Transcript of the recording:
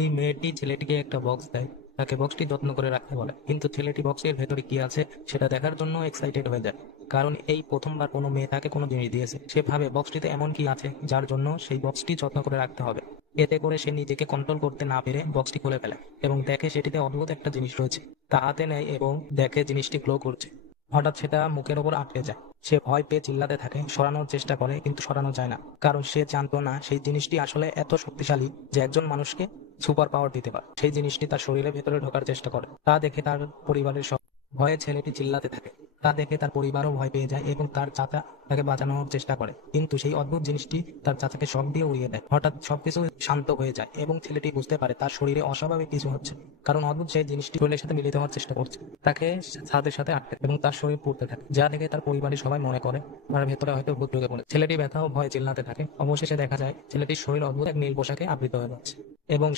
এই মেয়েটি ছেলেটিকে একটা বক্স দেয়, তাকে বক্সটি যত্ন করে রাখতে বলে, কিন্তু ছেলেটি বক্সের ভেতরে কি আছে সেটা দেখার জন্য এক্সাইটেড হয়ে যায়। কারণ এই প্রথমবার কোনো মেয়ে তাকে কোনো জিনিস দিয়েছে, সে ভাবে বক্সটিতে এমন কি আছে যার জন্য সেই বক্সটি যত্ন করে রাখতে হবে। এতে করে সে নিজেকে কন্ট্রোল করতে না পেরে বক্সটি খুলে ফেলে এবং দেখে সেটিতে অদ্ভুত একটা জিনিস রয়েছে। তা হাতে নেয় এবং দেখে জিনিসটি গ্লো করছে। হঠাৎ সেটা মুখের ওপর আটকে যায়। সে ভয় পেয়ে চিল্লাতে থাকে, সরানোর চেষ্টা করে কিন্তু সরানো যায় না, কারণ সে জানতো না সেই জিনিসটি আসলে এত শক্তিশালী যে একজন মানুষকে সুপার পাওয়ার দিতে পারে। সেই জিনিসটি তার শরীরের ভেতরে ঢোকার চেষ্টা করে। তা দেখে তার পরিবারের সব ভয়ে ছেলেটি চিল্লাতে থাকে। তা দেখে তার পরিবারও ভয় পেয়ে যায় এবং তার চাচা তাকে বাঁচানোর চেষ্টা করে, কিন্তু সেই অদ্ভুত জিনিসটি তার চাচাকে শক দিয়ে উড়িয়ে দেয়। হঠাৎ সবকিছু শান্ত হয়ে যায় এবং ছেলেটি বুঝতে পারে তার শরীরে অস্বাভাবিক কিছু হচ্ছে, কারণ অদ্ভুত সেই জিনিসটি শরীরের সাথে মিলিত হওয়ার চেষ্টা করছে। তাকে ছাদের সাথে আটকে এবং তার শরীর পুড়তে থাকে, যা দেখে তার পরিবারের সবাই মনে করে তার ভেতরে হয়তো ভূত ঢুকে পড়ে। ছেলেটি ব্যথা ও ভয়ে চিল্লাতে থাকে। অবশেষে দেখা যায় ছেলেটির শরীর অদ্ভুত এক নীল পোশাকে আবৃত হয়ে যাচ্ছে এবং